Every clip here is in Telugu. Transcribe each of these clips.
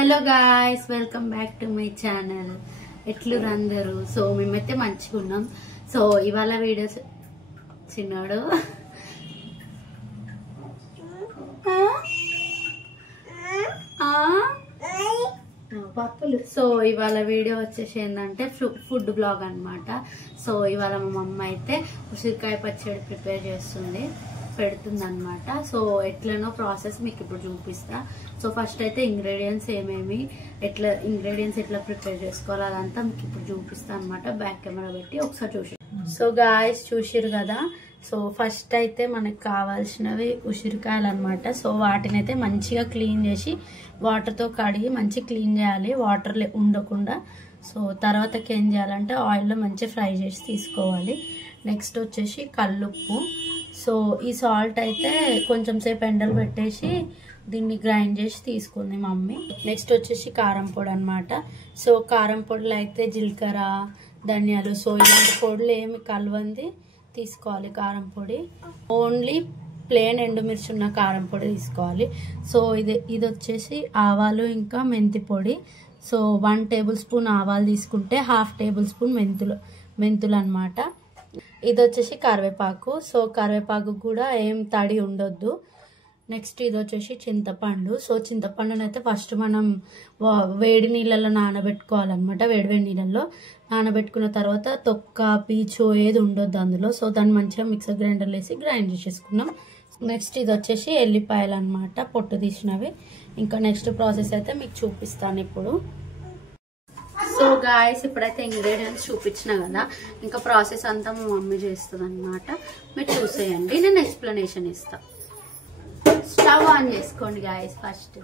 Hello guys, welcome back to my channel. ఎట్లురు అందరూ? సో మేమైతే మంచిగా ఉన్నాం. సో ఇవాళ వీడియో చిన్నాడు పప్పులు. సో ఇవాళ వీడియో వచ్చేసి ఏంటంటే ఫుడ్ బ్లాగ్ అనమాట. సో ఇవాళ మా మమ్మ అయితే ఉసిరికాయ పచ్చడి ప్రిపేర్ చేస్తుంది, పెడుతుంది అనమాట. సో ఎట్లనో ప్రాసెస్ మీకు ఇప్పుడు చూపిస్తా. సో ఫస్ట్ అయితే ఇంగ్రీడియంట్స్ ఎట్లా ప్రిపేర్ చేసుకోవాలి అదంతా మీకు ఇప్పుడు చూపిస్తా అనమాట. బ్యాక్ కెమెరా పెట్టి ఒకసారి చూసి. సో గాయ్స్ చూసిరు కదా. సో ఫస్ట్ అయితే మనకు కావాల్సినవి ఉసిరికాయలు అనమాట. సో వాటిని అయితే మంచిగా క్లీన్ చేసి వాటర్తో కడిగి మంచిగా క్లీన్ చేయాలి, వాటర్ ఉండకుండా. సో తర్వాతకి ఏం చేయాలంటే ఆయిల్లో మంచిగా ఫ్రై చేసి తీసుకోవాలి. నెక్స్ట్ వచ్చేసి కల్లుప్పు. సో ఈ సాల్ట్ అయితే కొంచెం సేపు ఎండలు పెట్టేసి దీన్ని గ్రైండ్ చేసి తీసుకుంది మమ్మీ. నెక్స్ట్ వచ్చేసి కారం పొడి అనమాట. సో కారం పొడిలో అయితే జీలకర్ర, ధనియాలు, సో ఇలాంటి పొడులు ఏమి కలవంది తీసుకోవాలి. కారం పొడి ఓన్లీ ప్లేన్ ఎండుమిర్చి ఉన్న కారం పొడి తీసుకోవాలి. సో ఇది వచ్చేసి ఆవాలు ఇంకా మెంతి పొడి. సో 1 టేబుల్ స్పూన్ ఆవాలు తీసుకుంటే 1/2 టేబుల్ స్పూన్ మెంతులు అనమాట. ఇది వచ్చేసి కరివేపాకు. సో కరివేపాకు కూడా ఏం తడి ఉండొద్దు. నెక్స్ట్ ఇది వచ్చేసి చింతపండు. సో చింతపండునైతే ఫస్ట్ మనం వేడి నీళ్ళలో నానబెట్టుకోవాలన్నమాట. వేడి నీళ్ళల్లో నానబెట్టుకున్న తర్వాత తొక్క, పీచు ఏది ఉండొద్దు అందులో. సో దాన్ని మంచిగా మిక్సర్ గ్రైండర్లో వేసి గ్రైండ్ చేసేసుకున్నాం. నెక్స్ట్ ఇది వచ్చేసి ఎల్లిపాయలు అనమాట, పొట్టు తీసినవి. ఇంకా నెక్స్ట్ ప్రాసెస్ అయితే మీకు చూపిస్తాను ఇప్పుడు. సో గాయస్ ఇప్పుడైతే ఇంగ్రీడియంట్స్ చూపించిన కదా, ఇంకా ప్రాసెస్ అంతా మా మమ్మీ చేస్తుంది అనమాట. మీరు చూసేయండి, నేను ఎక్స్ప్లెనేషన్ ఇస్తా. స్టవ్ ఆన్ చేసుకోండి గాయస్ ఫస్ట్.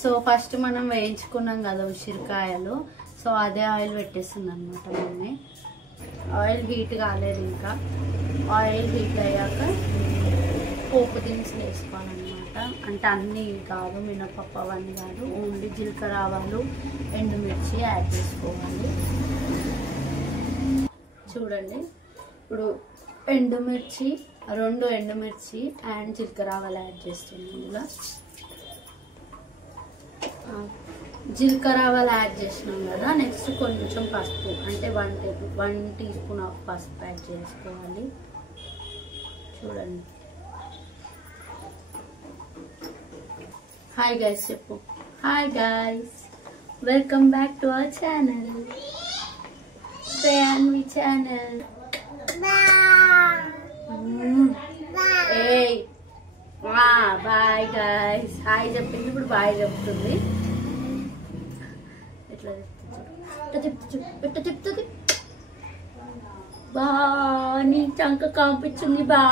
సో ఫస్ట్ మనం వేయించుకున్నాం కదా ఉసిరికాయలు. సో అదే ఆయిల్ పెట్టేస్తుంది అనమాట మమ్మీ. ఆయిల్ హీట్ కాలేదు ఇంకా. ఆయిల్ హీట్ అయ్యాక పోపు దినుసులు వేసుకోవాలన్నమాట. అంటే అన్నీ కాదు, మినపప్పు అవన్నీ కాదు, ఓన్లీ జీలకర్ర, ఆవాలు, ఎండుమిర్చి యాడ్ చేసుకోవాలి. చూడండి ఇప్పుడు ఎండుమిర్చి, 2 ఎండుమిర్చి అండ్ జీలకర్ర, ఆవాలు యాడ్ చేస్తుంది. ఇందులో జీలకర్ర, ఆవాలు యాడ్ చేసినాం కదా. నెక్స్ట్ కొంచెం పసుపు, అంటే 1 టీ స్పూన్ ఆఫ్ పసుపు యాడ్ చేసుకోవాలి. చూడండి. హాయ్ గైస్ చెప్పు. Hi guys, welcome back to our channel, మీ ఛానల్. Bye guys. హాయ్ చెప్పింది, ఇప్పుడు బాయ్ చెప్తుంది. ఎట్లా చెప్తుంది బా, నీ చంక కాంపించింది బా.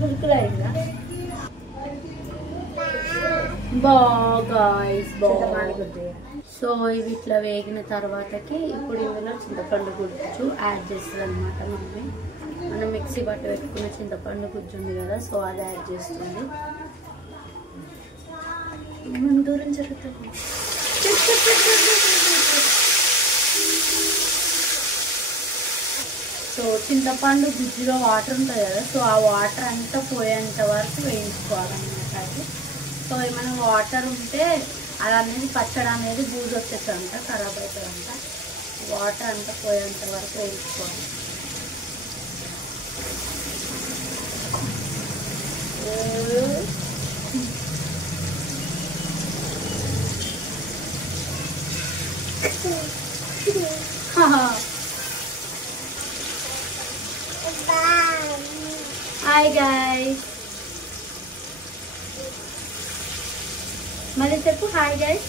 కురుకులైందా బాయ్స్ బా. సో ఇవి ఇట్లా వేగిన తర్వాతకి ఇప్పుడు ఇందులో చింతపండు గుజ్జు యాడ్ చేస్తుంది అనమాట మమ్మీ. మనం మిక్సీ బట్టి పెట్టుకున్న చింతపండు గుజ్జు ఉంది కదా, సో అది యాడ్ చేస్తుంది. మనం దూరం జరుగుతుంది. సో చింతపండు గుజ్జులో వాటర్ ఉంటుంది కదా, సో ఆ వాటర్ అంతా పోయేంత వరకు వేయించుకోవాలన్నమాట. అది సో ఏమైనా వాటర్ ఉంటే అది అనేది పచ్చడి అనేది బూజు వచ్చేస్తుందంట, ఖరాబ్ అవుతుందంట. వాటర్ అంతా పోయేంత వరకు వేయించుకోవాలి. హాయ్ గైస్, మళ్ళీ చెప్పు హాయ్ గైస్.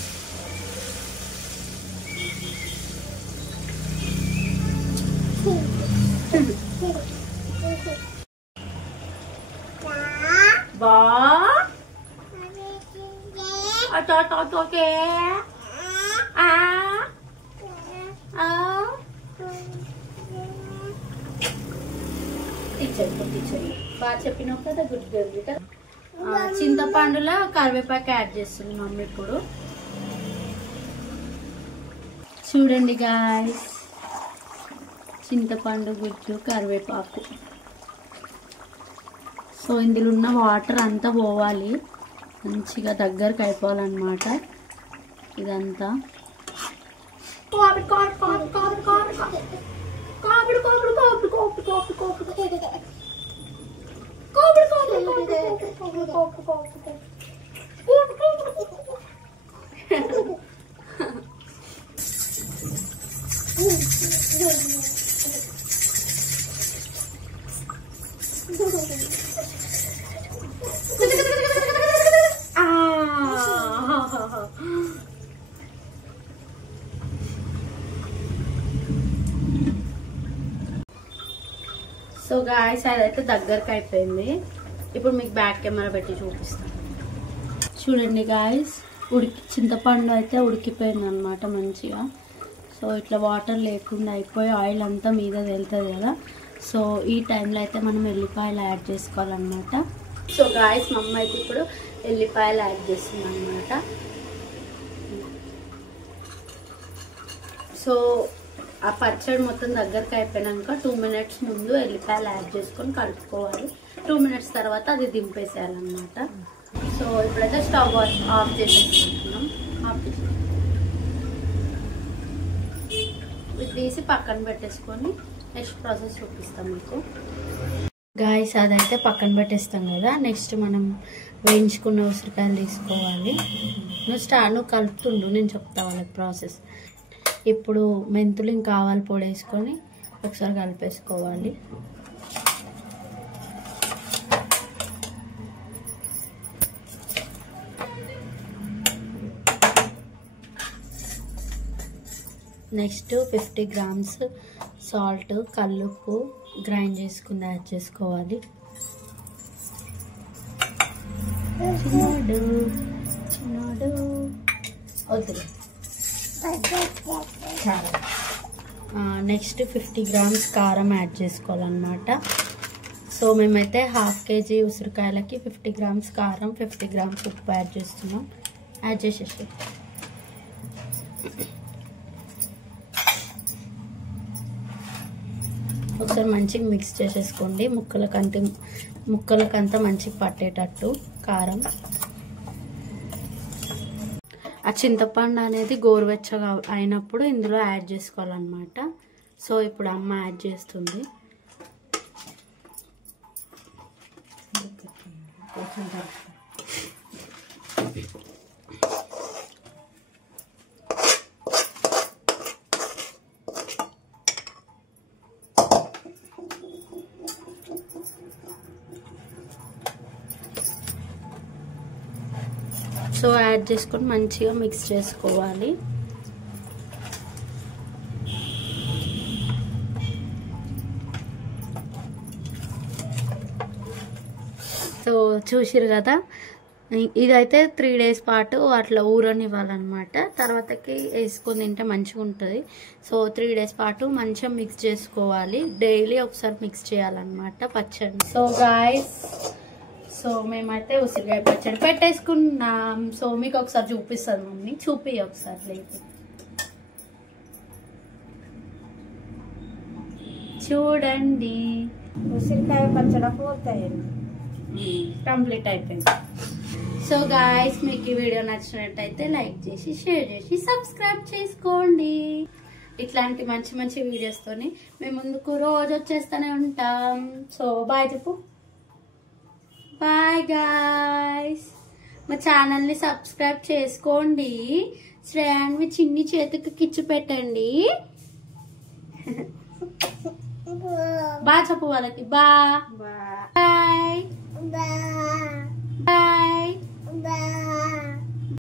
బా ఓకే. టీచర్ బాగా చెప్పినావు కదా, గుడ్ బేబీ కదా. చింతపండులో కరివేపాకు యాడ్ చేస్తుంది మమ్మీ ఇప్పుడు. చూడండి గాయ్స్, చింతపండు గుజ్జు, కరివేపాకు. సో ఇందులో ఉన్న వాటర్ అంతా పోవాలి, మంచిగా దగ్గరకు అయిపోవాలన్నమాట ఇదంతా. సో గాయ్స్ అదైతే దగ్గరకు అయిపోయింది. ఇప్పుడు మీకు బ్యాక్ కెమెరా పెట్టి చూపిస్తాను. చూడండి గాయ్స్, చింతపండు అయితే ఉడికిపోయింది అనమాట మంచిగా. సో ఇట్లా వాటర్ లేకుండా అయిపోయి ఆయిల్ అంతా మీద వెళ్తుంది కదా. సో ఈ టైంలో అయితే మనం ఎల్లిపాయలు యాడ్ చేసుకోవాలన్నమాట. సో గాయ్స్ మా అమ్మ అయితే ఇప్పుడు ఎల్లిపాయలు యాడ్ చేస్తుంది అనమాట. సో ఆ పచ్చడి మొత్తం దగ్గరకు అయిపోయినాక 2 minutes ముందు ఎల్లిపాయలు యాడ్ చేసుకొని కలుపుకోవాలి. 2 minutes తర్వాత అది దింపేసేయాలన్నమాట. సో ఇప్పుడైతే స్టవ్ ఆఫ్ చేసేసుకుంటున్నాం. ఇది తీసి పక్కన పెట్టేసుకొని నెక్స్ట్ ప్రాసెస్ చూపిస్తాం మీకు. గాయ్స్ అదైతే పక్కన పెట్టేస్తాం కదా. నెక్స్ట్ మనం వేయించుకున్న ఉసిరికాయలు తీసుకోవాలి. నువ్వు కలుపుతుండు, నేను చెప్తా వాళ్ళకి ప్రాసెస్. ఇప్పుడు మెంతులు ఇంకా ఆవాల పొడి వేసుకొని ఒకసారి కలిపేసుకోవాలి. నెక్స్ట్ 50 grams సాల్ట్, కల్లుప్పు గ్రైండ్ చేసుకుని యాడ్ చేసుకోవాలి. నెక్స్ట్ 50 grams కారం యాడ్ చేసుకోవాలన్నమాట. సో మేమైతే 1/2 kg ఉసిరికాయలకి 50 grams కారం, 50 grams ఉప్పు యాడ్ చేస్తున్నాం. యాడ్ చేసేసి ఒకసారి మంచిగా మిక్స్ చేసేసుకోండి. ముక్కలకంతా మంచిగా పట్టేటట్టు కారం. ఆ చింతపండు అనేది గోరువెచ్చగా అయినప్పుడు ఇందులో యాడ్ చేసుకోవాలన్నమాట. సో ఇప్పుడు అమ్మ యాడ్ చేస్తుంది. సో యాడ్ చేసుకొని మంచిగా మిక్స్ చేసుకోవాలి. సో చూసిరు కదా, ఇదైతే 3 days పాటు అట్లా ఊరనివ్వాలన్నమాట. తర్వాతకి వేసుకొని తింటే మంచిగా ఉంటుంది. సో 3 days పాటు మంచిగా మిక్స్ చేసుకోవాలి. డైలీ ఒకసారి మిక్స్ చేయాలన్నమాట పచ్చడి. సో గాయ్స్, సో మేమైతే ఉసిరికాయ పచ్చడి పెట్టేసుకున్నాం. సో మీకు ఒకసారి చూపిస్తాను మమ్మీ, చూపి ఒకసారి లేదు. చూడండి ఉసిరికాయ పచ్చడి పూర్తయింది, కంప్లీట్ అయిపోయింది. సో గాయ్స్, మీకు ఈ వీడియో నచ్చినట్టయితే లైక్ చేసి, షేర్ చేసి, సబ్స్క్రైబ్ చేసుకోండి. ఇట్లాంటి మంచి మంచి వీడియోస్తోని మేము ముందుకు రోజు వచ్చేస్తూనే ఉంటాం. సో బాయ్ చెప్పు. బాయ్ గాయ్స్, మా ఛానల్ని సబ్స్క్రైబ్ చేసుకోండి. శ్రేయాన్వి చిన్ని చేతికి కిచ్చు పెట్టండి. బా చెప్పు వాళ్ళకి. Bye bye bye bye.